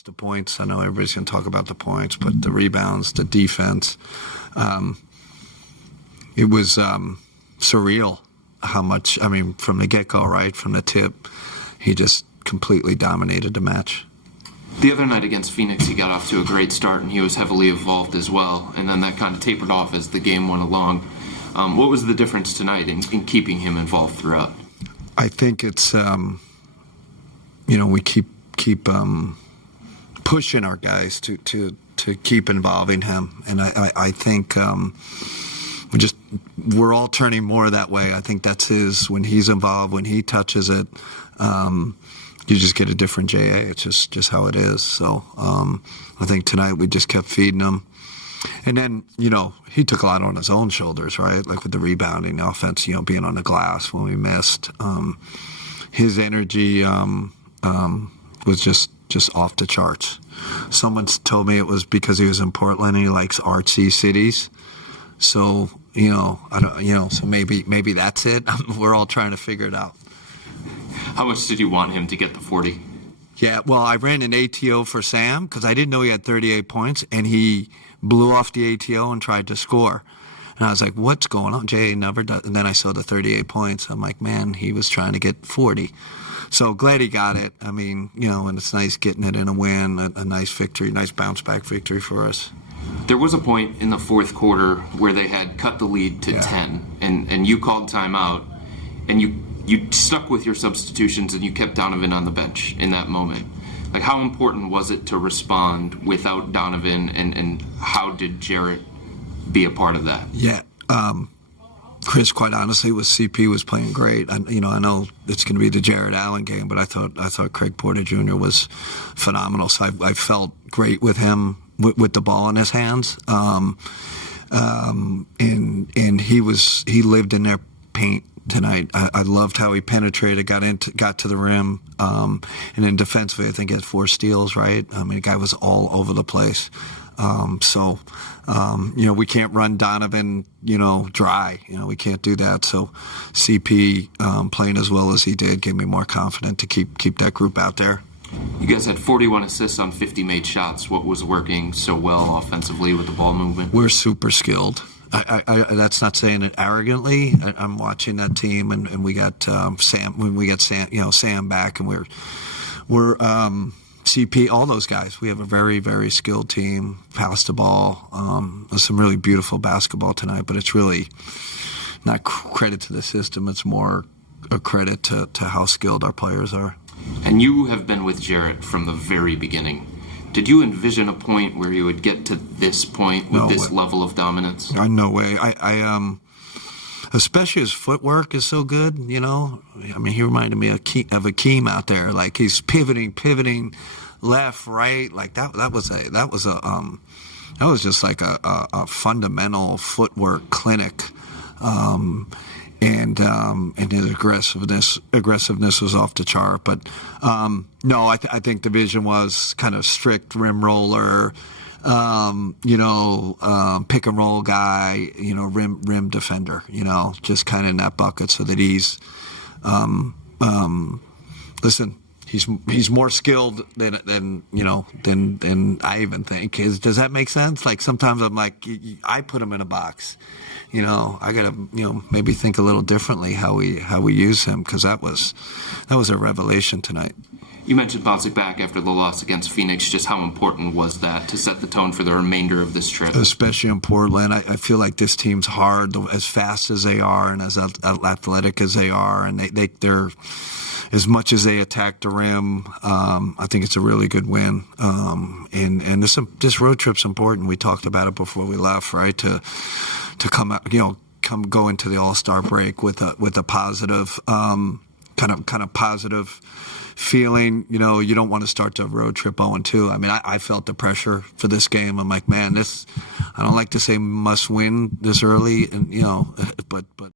just the points. I know everybody's going to talk about the points, but the rebounds, the defense. It was surreal how much, I mean, from the get-go, right, from the tip, he just completely dominated the match. The other night against Phoenix, he got off to a great start, and he was heavily involved as well, and then that kind of tapered off as the game went along. What was the difference tonight in keeping him involved throughout? I think it's, we keep pushing our guys to keep involving him, and I think we're all turning more that way. I think that's when he's involved, when he touches it, you just get a different JA. It's just how it is. So I think tonight we just kept feeding him. And then, he took a lot on his own shoulders, right? Like with the rebounding, the offense, being on the glass when we missed. His energy was just off the charts. Someone told me it was because he was in Portland and he likes artsy cities. So, so maybe that's it. We're all trying to figure it out. How much did you want him to get the 40? Yeah, well, I ran an ATO for Sam because I didn't know he had 38 points, and he blew off the ATO and tried to score. And I was like, what's going on? Jay never does. And then I saw the 38 points. I'm like, man, he was trying to get 40. So glad he got it. I mean, and it's nice getting it in a win, a nice victory, nice bounce-back victory for us. There was a point in the fourth quarter where they had cut the lead to 10, and you called timeout, and you stuck with your substitutions and you kept Donovan on the bench in that moment. Like, how important was it to respond without Donovan, and how did Jarrett be a part of that? Yeah, Chris, quite honestly, CP was playing great. I know it's going to be the Jarrett Allen game, but I thought Craig Porter Jr. was phenomenal. So I felt great with him with the ball in his hands, and he lived in their paint tonight. I loved how he penetrated, got to the rim, and then defensively, I think he had 4 steals. Right? I mean, the guy was all over the place. We can't run Donovan, dry. We can't do that. So CP playing as well as he did gave me more confidence to keep that group out there. You guys had 41 assists on 50 made shots. What was working so well offensively with the ball movement? We're super skilled. I that's not saying it arrogantly. I'm watching that team, and we got Sam. When we got Sam back, and we're CP, all those guys. We have a very, very skilled team. Pass the ball. There's some really beautiful basketball tonight, but it's really not credit to the system. It's more a credit to how skilled our players are. And you have been with Jarrett from the very beginning. Did you envision a point where you would get to this point with this level of dominance? No way. I especially his footwork is so good. I mean, he reminded me of Akeem out there. Like, he's pivoting left, right. Like that was just like a fundamental footwork clinic. And his aggressiveness was off the chart. But no, I think the vision was kind of strict rim roller, pick and roll guy, rim defender, just kind of in that bucket so that he's, listen, he's more skilled than I even think. Does that make sense? Like, sometimes I'm like, I put him in a box. I gotta maybe think a little differently how we use him, because that was a revelation tonight. You mentioned bouncing back after the loss against Phoenix. Just how important was that to set the tone for the remainder of this trip? Especially in Portland, I feel like this team's hard, as fast as they are and as athletic as they are, and they're as much as they attack the rim. I think it's a really good win, and this road trip's important. We talked about it before we left, right? To come out, go into the All-Star break with a positive, kind of positive feeling. You don't want to start the road trip 0-2. I mean, I felt the pressure for this game. I'm like, man, I don't like to say must win this early, and but